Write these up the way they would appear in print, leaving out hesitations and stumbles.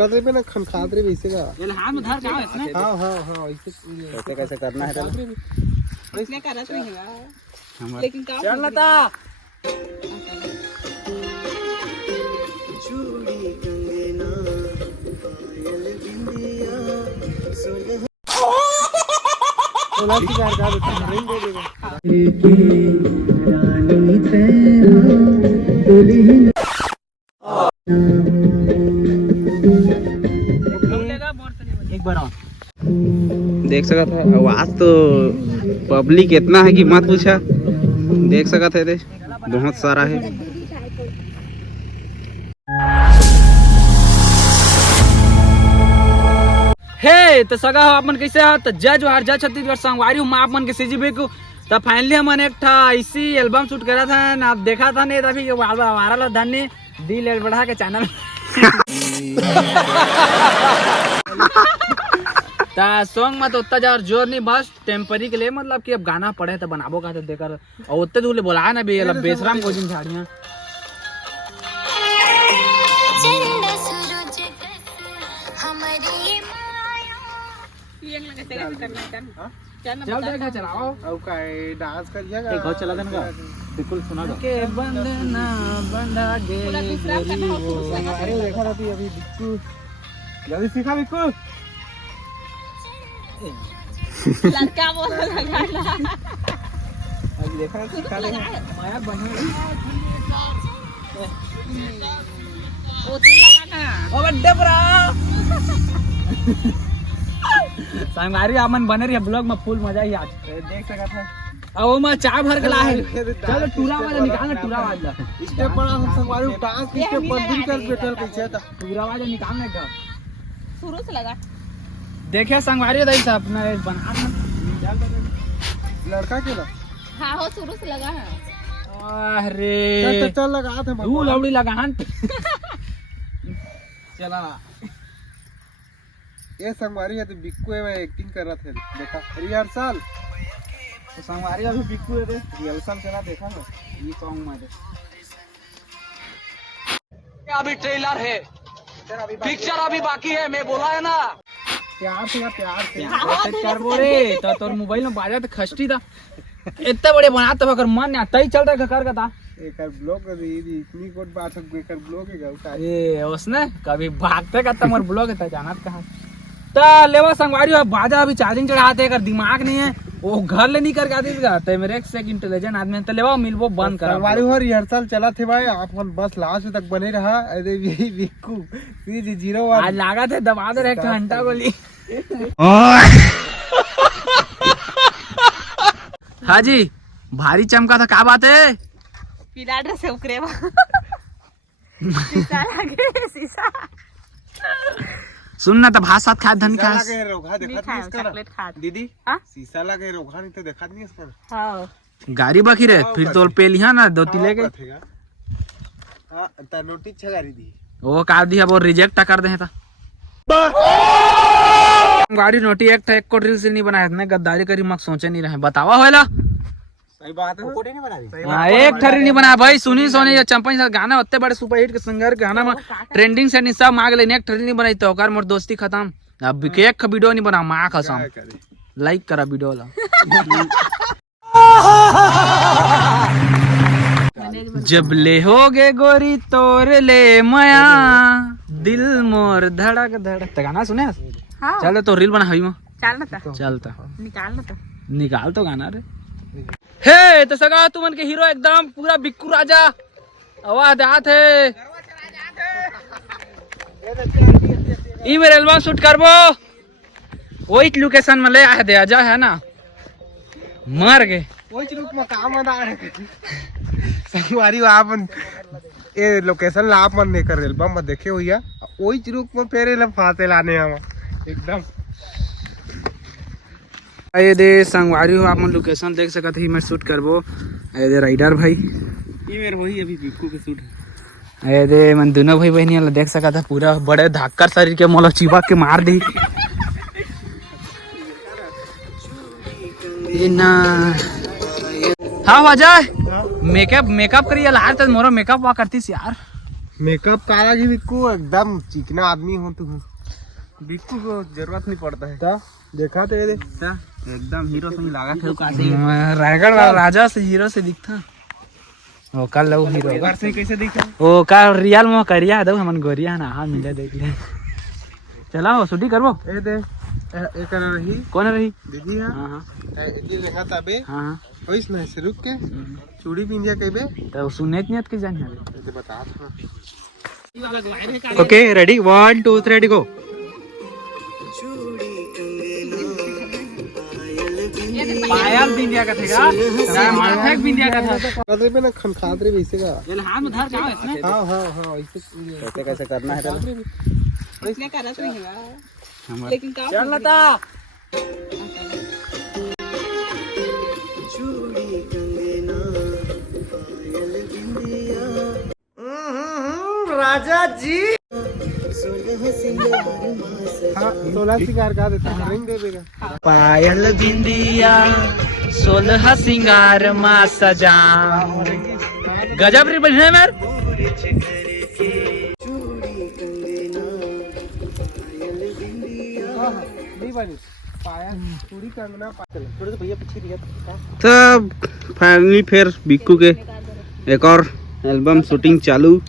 खादरे पे ना खादरे वैसे का ये हाथ में धर कहां इसने हां हां हां ऐसे कैसे करना है इसने करत नहीं है लेकिन काम चल ना था चूड़ी कंगना पायल बिंदिया सोना सोना की कार का नहीं दे देगा रानी तेरा बोली एक बार देख सका था आवाज तो पब्लिक इतना है कि मत पूछा। देख सका थे रे बहुत सारा है। हे तो सगा हो आपन कैसे हो तो जय जोहार जय छत्तीसगढ़ संगवारी हूँ आप मन के सीजीबी को तो फाइनली हमन एक था इसी एल्बम शूट करा था ना आप देखा था नहीं तभी वायरल धन्य दिल बढ़ा के चैनल सॉन्ग में तो उतना ज्यादा जोर नहीं बस टेम्परी के लिए मतलब कि अब गाना पड़े तो बनाबो का देकर और उतने दूर बोला ना भी बेसराम को झाड़ियाँ चल देखा चलाओ और काय डांस करिएगा एक और चला देना का बिल्कुल सुना दो के बंधना बंधा गे अरे देखा था अभी बिक्कू जल्दी सीखा बिक्कू लड़का बोल लगा अभी देखा सीखा ले माया बने वो तो लगा ना ओ बड्डे ब्रा संगवारी आमन बने रही ब्लॉग में फुल मजा ही आज देख सका था अब मैं चाय भर के ला है चलो टूरा वाला निकाल टूरा वाला स्टेप बड़ा हम संगवारी डांस स्टेप पर दिन कर बैठल कैसे था टूरा वाला निकालने का शुरू से लगा देखिए संगवारी दई से अपना बना लड़का के ना हाँ हो शुरू से लगा है अरे चल लगा था तू लौड़ी लगा हन चला ये संगवारी है तो बिक्कू है मैं एक्टिंग कर रहा था देखा रिहर्सल तो संगवारी अभी बिक्कू है रिहर्सल चला देखा ना ये सॉन्ग में अभी ट्रेलर है पिक्चर अभी बाकी है मैं बोला है ना प्यार से कर बोले तो तोर मोबाइल में बाजा तो खस्ती था इतने बड़े बनाते हो अगर मन आता ही चल रहा कर का था एक ब्लॉग इतनी कोट बात है एक ब्लॉग है ये उसने कभी भागते का तमर ब्लॉग था जाना कहा तो लेवा संगवारी बाजा अभी चार्जिंग चढ़ाते अगर दिमाग नहीं है वो घर ले नहीं करके आती तो मेरे एक से इंटेलिजेंट आदमी तो लेवा मिलबो बंद करा संगवारी हो रिहर्सल चला थे भाई अपन बस लास्ट तक बने रहा अरे यही बिक्कू सीजी 01 आज लगा थे दबा दे एक घंटा को ली हाँ जी भारी चमका था क्या बात है पीला ड्रेस है उकरे शीशा लगे शीशा सुनना तो भात साथ खा धन खा लगे रोगा देखा नहीं इसका चॉकलेट खा दीदी हाँ? शीशा लगे रोगा नहीं तो देखा नहीं इसका हाँ गाड़ी बाकी रे फिर तो पेलिया ना दो तिले के हां त नोटिस छगारी दी वो काट दिया वो रिजेक्ट कर दे था गाड़ी नोटी एक था एक को रील से नहीं बनाया इतने गद्दारी करी मत सोचे नहीं रहे बतावा होएला सही बात है कोटी नहीं बना रही हाँ एक ठरी नहीं बना भाई सुनी सोनी या चंपा साथ गाना उतने बड़े सुपर हिट के सिंगर के गाना में ट्रेंडिंग से नहीं सब मांग लेने एक ठरी नहीं बनाई तो मोर दोस्ती खत्म अब एक वीडियो नहीं बना माँ खसम लाइक करा वीडियो ला जब ले होगे गोरी तोर ले मया दिल मोर धड़क धड़क गाना सुने हाँ चल तो रील बना हई में चल ना था चलता निकाल ना था निकाल तो गाना रे हे तो सगा तुमन के हीरो एकदम पूरा बिक्कू राजा आवाज आत है ई मेरे एल्बम शूट करबो वही लोकेशन में ले आ दे आजा है ना मर गए वही रूप में काम आ रहा है संगवारी आप ये लोकेशन ला आप मन नहीं कर एल्बम में देखे हुई है वही रूप में फेरे ला फाते लाने हम एकदम ये दे संगवारी हो आप मन लोकेशन देख सकत ही मैं शूट करबो ये दे राइडर भाई ये मेरे वही अभी बिक्कू के शूट ये दे मन दोनों भाई बहनी वाला देख सकत है पूरा बड़े धाकर शरीर के मोला चिपक के मार दी ना हाँ वजह मेकअप करी यार तो मोरा मेकअप वा करती यार मेकअप काला की बिक्कू एकदम चिकना आदमी हो तू। बिक्कू को जरूरत नहीं पड़ता है। ता देखा तेरे एकदम हीरो से ही लगा थे रायगढ़ वाला राजा से हीरो से दिखता। ओ कल लो हीरो घर से कैसे दिखा? ओ का रियल में करिया दो हमन गोरिया ना हां मिले देख ले। चला शूटिंग करबो। ए दे ए कर रही कौन रही? दीदी हां हां हां ए देखा तबे हां हां होइस ना से रुक के चूड़ी पिंदिया कहबे तो सुनेत नियत के जानी ते बता ओके रेडी 1 2 3 गो। पायल बिंदिया का थेगा ना माथे बिंदिया का था खादरे पे ना खन खादरे वैसे का ये हाथ में धर जाओ इसमें। हां हां हां ऐसे कैसे करना है इसने करा तो नहीं है लेकिन काम चल लता राजा जी हाँ 16 सिंगार का देता रिंग दे देगा। पायल बिंदिया 16 सिंगार मा सजा गजब रे बने मेर। नहीं बनी पाया चूड़ी कंगना पायल थोड़े तो भैया पीछे दिया तब फाइनली फिर बिक्कू के एक और एल्बम शूटिंग चालू।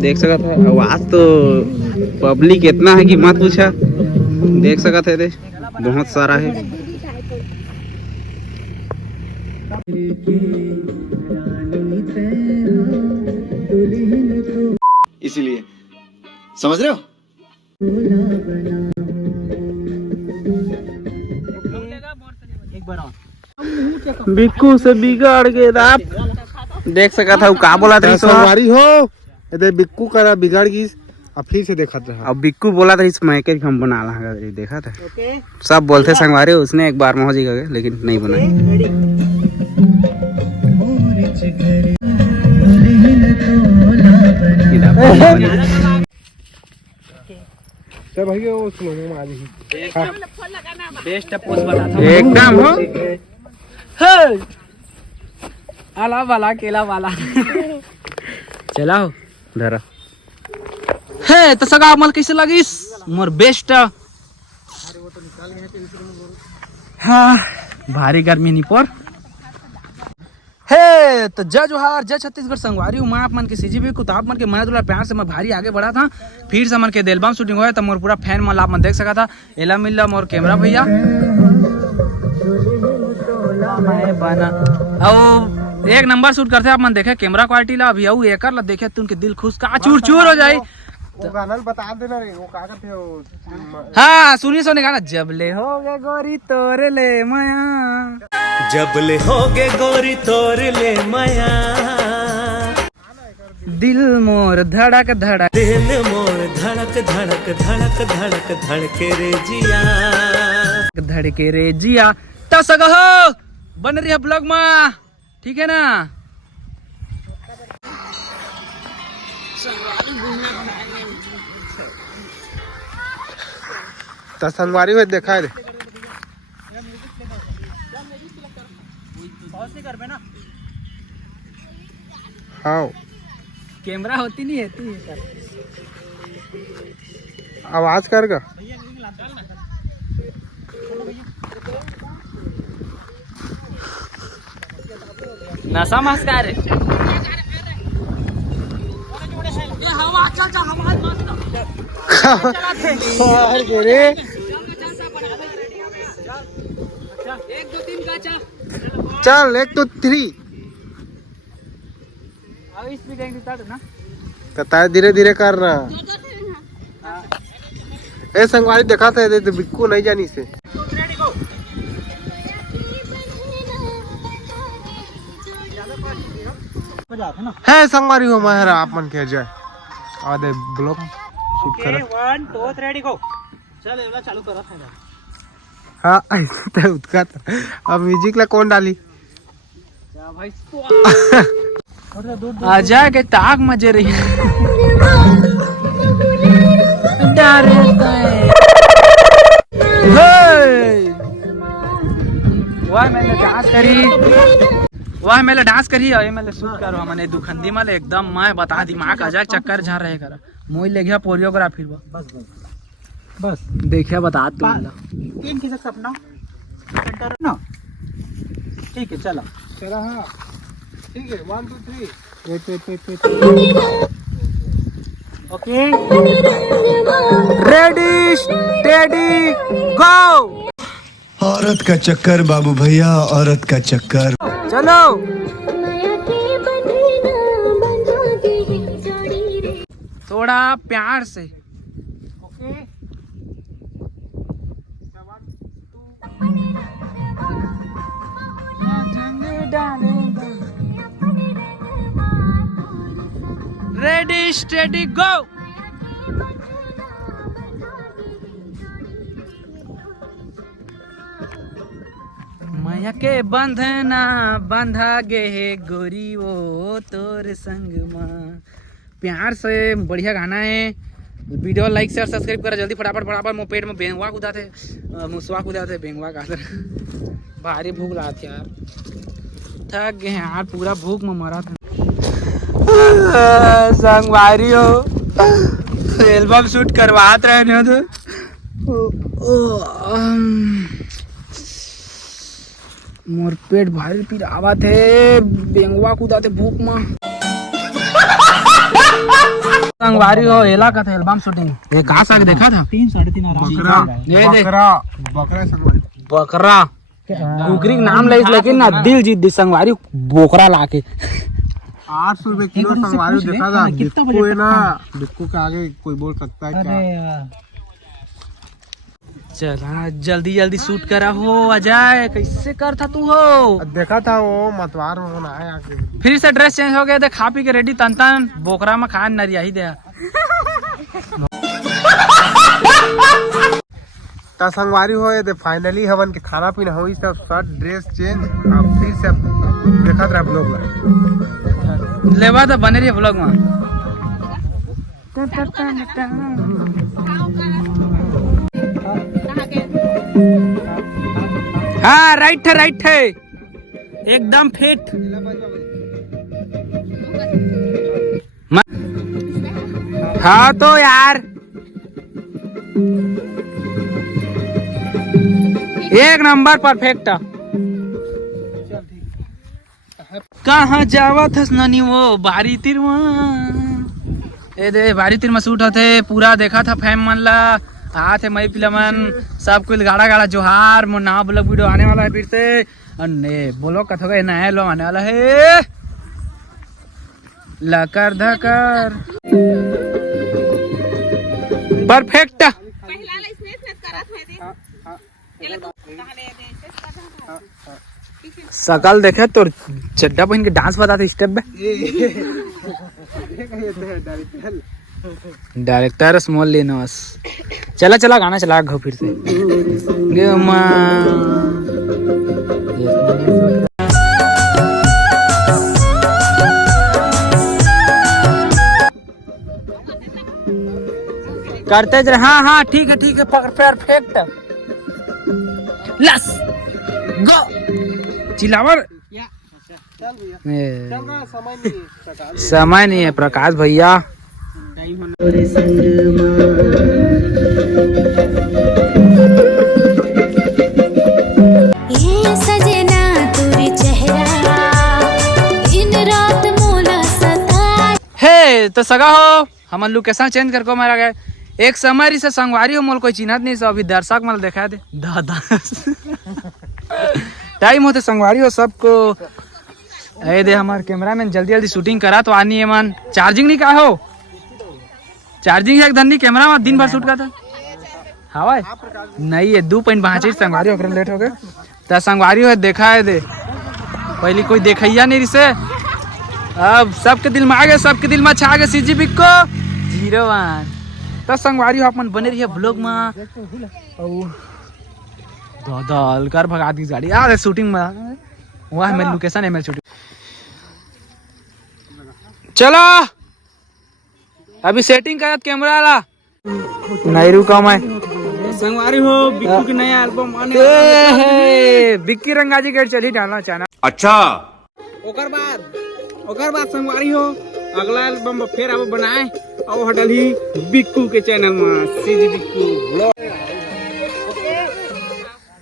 देख सकत है आवाज तो पब्लिक इतना है कि मत पूछा। देख सकत है बहुत सारा है। इसीलिए समझ रहे हो। बिक्कू से बिगाड़ के आप देख सकत है का बोला था सवारी हो इधर बिक्कू करा बिगाड़ गई अब फिर से देखा था। अब बिक्कू बोला था इस मैके हम बना ला देखा था सब बोलते संगवारी उसने एक बार मौजी गए लेकिन नहीं बनाई। चल भैया वो सुनो में आ रही बेस्ट पोस्ट बनाता एकदम हो हे आला वाला केला वाला चला हो धरा हे तो सगा अमल कैसे लगिस मोर बेस्ट। हाँ भारी गर्मी नहीं पर हे तो जय जोहार जय छत्तीसगढ़ संगवारी हूँ आप मन के सीजीबी को आप मन के मन दुला प्यार से मैं भारी आगे बढ़ा था। फिर से मन के एल्बम शूटिंग हुआ तो मोर पूरा फैन मन आप मन देख सका था। एला मिल्ला मोर कैमरा भैया बना और एक नंबर शूट करते आप मन देखे कैमरा क्वालिटी ला अभी आऊ एकर ला देखे तुमके दिल खुश का चूर चूर हो जाए। वो गाना बता देना रे वो का करते हो। हाँ सुनिए सोने गाना जब ले हो गे गोरी तोरे ले माया जबले होगे गोरी तोर ले माया दिल मोर धड़क धड़क दिल मोर धड़क धड़क धड़क धड़क धड़के रे जिया धड़के रे जिया तो सगा हो बन रही है ब्लॉग में ठीक है ना। तो संगवारी हुए देखा रे हाँ कैमरा होती नहीं है आवाज करगा नशा मस्कार है रे चल 1 2 3 कता धीरे धीरे कर रहा ए संगवारी देखा था तो बिक्कू नहीं जानी से है संगवारी हो महरा आप मन के जाए आधे ब्लॉग शूट कर 1 2 3 गो चल एला चालू करा था। हाँ ऐसा तो उसका था। अब म्यूजिक ला कौन डाली आजा के ताक मजे रही वाह मैंने डांस करी वह मेले डांस करी और मेले शूट करो हमने दुखंदी माले एकदम मैं बता दिमाग अजाक चक्कर झा रहे कर मोई ले गया कोरियोग्राफी बस देखिए बता तू तीन खींच अपना सेंटर ना ठीक है चलो चला हाँ ठीक है 1 2 3 ओके रेडी स्टेडी गो। औरत का चक्कर बाबू भैया, औरत का चक्कर। चलो थोड़ा प्यार से ओके रेडी स्टेडी गो। माया के बंधना बंधा गे गोरी वो तोर संग माँ। प्यार से बढ़िया गाना है। वीडियो लाइक शेयर सब्सक्राइब करा जल्दी फटाफट मोर पेट में बेंगवा कूदा थे मुसवा कूदा थे बेंगवा का भारी भूख लगा थी यार थक गए यार पूरा भूख में मरा था। संगवारी हो एल्बम शूट करवात रहे तो मोर पेट भारी पीर आवा थे बेंगवा कूदा थे भूख में। संगवारी हो एला का था एल्बम शूटिंग ये कहाँ से देखा था 3 3.5 बकरा कुकरी नाम ले लेकिन ना दिल जीत दी संगवारी बोकरा लाके 800 रुपए किलो संगवारी देखा था। बिक्कू है ना बिक्कू के आगे कोई बोल सकता है क्या। चला जल्दी जल्दी शूट करा हो अजय कैसे कर था तू हो। देखा था वो मतवार में होना है आके फिर से ड्रेस चेंज हो गए थे खा पी के रेडी तन तन बोकरा में खान नरिया ही दे ता संगवारी हो ये फाइनली हवन के खाना पीना हो सब शर्ट ड्रेस चेंज अब फिर से देखा था ब्लॉग में लेवा तो बने रही ब्लॉग में। हाँ राइट है एकदम फिट। हाँ तो यार एक नंबर परफेक्ट। कहाँ जावा था ननी वो बारी तिरमा ए दे बारी तिरमा शूट होते पूरा देखा था फैम मन ला आते मई पिलमन सब कुछ गाड़ा गाड़ा जोहार मोर नवा ब्लॉग वीडियो आने वाला है फिर से अन्ने बोलो कथो का नया लो आने वाला है लकर धकर परफेक्ट। सकल देखे तो चड्डा पहन के डांस बताते स्टेप में डायरेक्टर स्मॉल लेनोस चला चला गाना चला घो फिर से करते जरा। हाँ ठीक है परफेक्ट लस गो चिल्लावर समय नहीं है प्रकाश भैया। ये सजना तुरी चेहरा इन रात मोला सता। हे तो सगा हो हमन लोकेशन चेंज करके मारा गए एक समय से संगवारी हो मोल कोई चिन्हत नहीं सब अभी दर्शक मल देखा दे दादा टाइम होते संगवारी हो सबको ए दे हमारे कैमरामैन जल्दी जल्दी शूटिंग करा तो आनी है मन चार्जिंग नहीं का हो चार्जिंग एक धन्नी कैमरा में दिन भर शूट का था हवा नहीं है 2.5 संगवारी होकर लेट हो गए तो संगवारी हो देखा है दे पहले कोई देखैया नहीं रिसे अब सबके दिल में आ गए सबके दिल में छा गए सीजी बिक्को 01 तो संगवारी हो अपन बने रही है ब्लॉग में दादा अलकर भगा दी गाड़ी आ शूटिंग में वह मेरी लोकेशन है मेरी शूटिंग। चलो अभी सेटिंग करत कैमरा ला नहीं रुका मैं संगवारी हो बिक्कू के नया एल्बम आने बिक्की रंगाजी गेट चली डालना चाहना। अच्छा ओकर बाद संगवारी हो अगला एल्बम फिर अब बनाए और हटल ही बिक्कू के चैनल में सीजी बिक्कू ब्लॉग।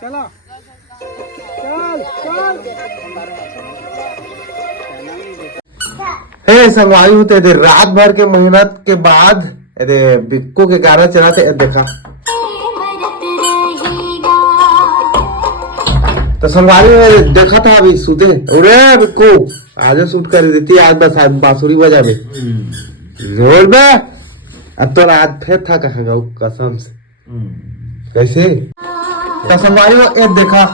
चलो हे संगवारी होते थे रात भर के मेहनत के बाद अरे बिक्कू के गाना चलाते देखा तो संगवारी में देखा था अभी सूते अरे बिक्कू आज शूट कर देती आज बस आज बांसुरी बजा में जोर बे अब तो रात फिर था कहेगा कसम से कैसे तो संगवारी में देखा